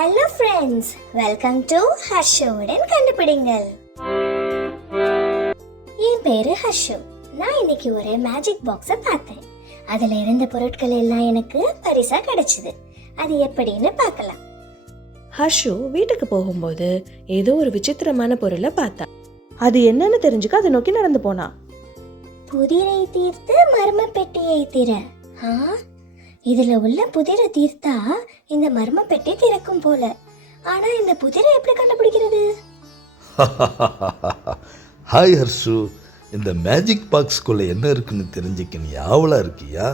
Hello friends, welcome to ஹர்ஷுவுடன் கண்டுபிடிங்கள். என் பேரு ஹர்ஷு. நான் இன்னைக்கு ஒரு மேஜிக் பாக்ஸை பார்த்தேன். அதுல இருந்த பொருட்கள் எல்லாம் எனக்கு பரிசா கிடைச்சது. அது எப்படின்னு பார்க்கலாம். ஹர்ஷு வீட்டுக்கு போகும்போது ஏதோ ஒரு விசித்திரமான பொருளை பார்த்தா. அது என்னன்னு தெரிஞ்சுக்க அதை நோக்கி நடந்து போனா. புதிரை தீர்த்து மர்ம பெட்டியை திற. இதுல உள்ள புதிரை தீர்த்தா இந்த மர்ம பெட்டி திறக்கும் போல. ஆனா இந்த புதிரை எப்படி கண்டுபிடிக்கிறது? ஹாய் ஹர்ஷு, இந்த மேஜிக் பாக்ஸ்குள்ள என்ன இருக்குன்னு தெரிஞ்சுக்க நீ ஆவலா இருக்கியா?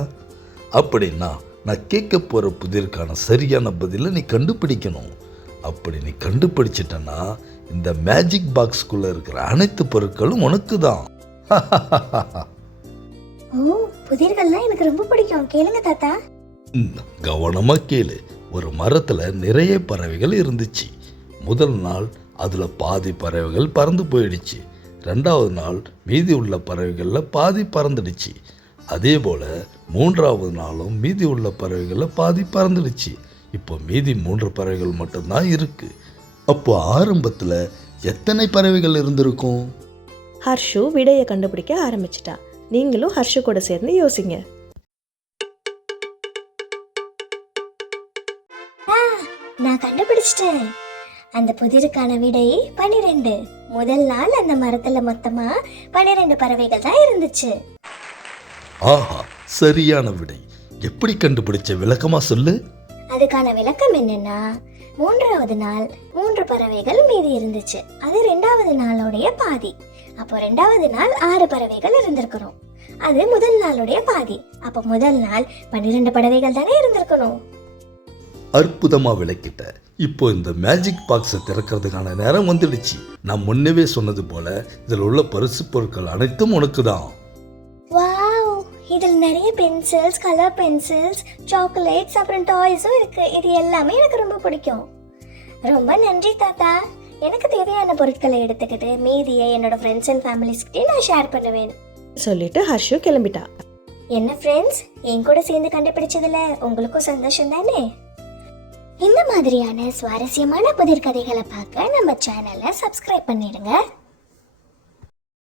அப்படின்னா நான் கேட்க போற புதிருக்கான சரியான பதிலை நீ கண்டுபிடிக்கணும். அப்படி நீ கண்டுபிடிச்சிட்டனா இந்த மேஜிக் பாக்ஸ்குள்ள இருக்கிற அனைத்து பொருட்களும் உனக்கு தான். ஓ, புதிர்கள்லாம் எனக்கு ரொம்ப பிடிக்கும். கேளுங்க தாத்தா. கவனமா கேளு. ஒரு மரத்துல நிறைய பறவைகள் இருந்துச்சு. முதல் நாள் அதுல பாதி பறவைகள் பறந்து போயிடுச்சு. ரெண்டாவது நாள் மீதி உள்ள பறவைகள்ல பாதி பறந்துடுச்சு. அதே போல மூன்றாவது நாளும் மீதி உள்ள பறவைகள்ல பாதி பறந்துடுச்சு. இப்போ மீதி 3 பறவைகள் மட்டும்தான் இருக்கு. அப்போ ஆரம்பத்துல எத்தனை பறவைகள் இருந்திருக்கும்? ஹர்ஷு விடையை கண்டுபிடிக்க ஆரம்பிச்சிட்டா. நீங்களும் ஹர்ஷு கூட சேர்ந்து யோசிங்க. நான் கண்டுபிடிச்சிட்டேன். அந்த புதிருக்கான விடை 12. முதல் நாள் அந்த மரத்துல மொத்தமா 12 பறவைகள் தான் இருந்துச்சு. ஆஹா, சரியான விடை. எப்படி கண்டுபிடிச்ச? விளக்கமா சொல்லு. அதுக்கான விளக்கம் என்னன்னா, 3வது நாள் 3 பறவைகள் மீதி இருந்துச்சு. அது 2வது நாளுடைய பாதி. அப்போ 2வது நாள் 6 பறவைகள் இருந்திருக்கணும். அது முதல் நாளுடைய பாதி. அப்போ முதல் நாள் 12 பறவைகள் தானே இருந்திருக்கணும். அற்புதமா விளக்கிட்ட. இப்போ இந்த மேஜிக் பாக்ஸை திறக்கிறதுக்கான நேரம் வந்துடுச்சு. நான் முன்னவே சொன்னது போல இதில் உள்ள பரிசு பொருட்கள் அனைத்தும் உனக்கு தான். வாவ், இதில் நிறைய பென்சில்ஸ், கலர் பென்சில்ஸ், சாக்லேட்ஸ், அப்புறம் டாய்ஸும் இருக்கு. இது எல்லாமே எனக்கு ரொம்ப பிடிக்கும். ரொம்ப நன்றி தாத்தா. எனக்கு தேவையான பொருட்களை எடுத்துக்கிட்டு மீதியை என்னோட ஃப்ரெண்ட்ஸ் அண்ட் ஃபேமிலிஸ்கிட்டே நான் ஷேர் பண்ணுவேன் சொல்லிட்டு ஹர்ஷு கிளம்பிட்டா. என்ன ஃப்ரெண்ட்ஸ், என் கூட சேர்ந்து கண்டுபிடிச்சதுல உங்களுக்கும் சந்தோஷம் தானே? இந்த மாதிரியான சுவாரஸ்யமான புதிர் கதைகளை பார்க்க நம்ம சேனலை சப்ஸ்கிரைப் பண்ணிடுங்க.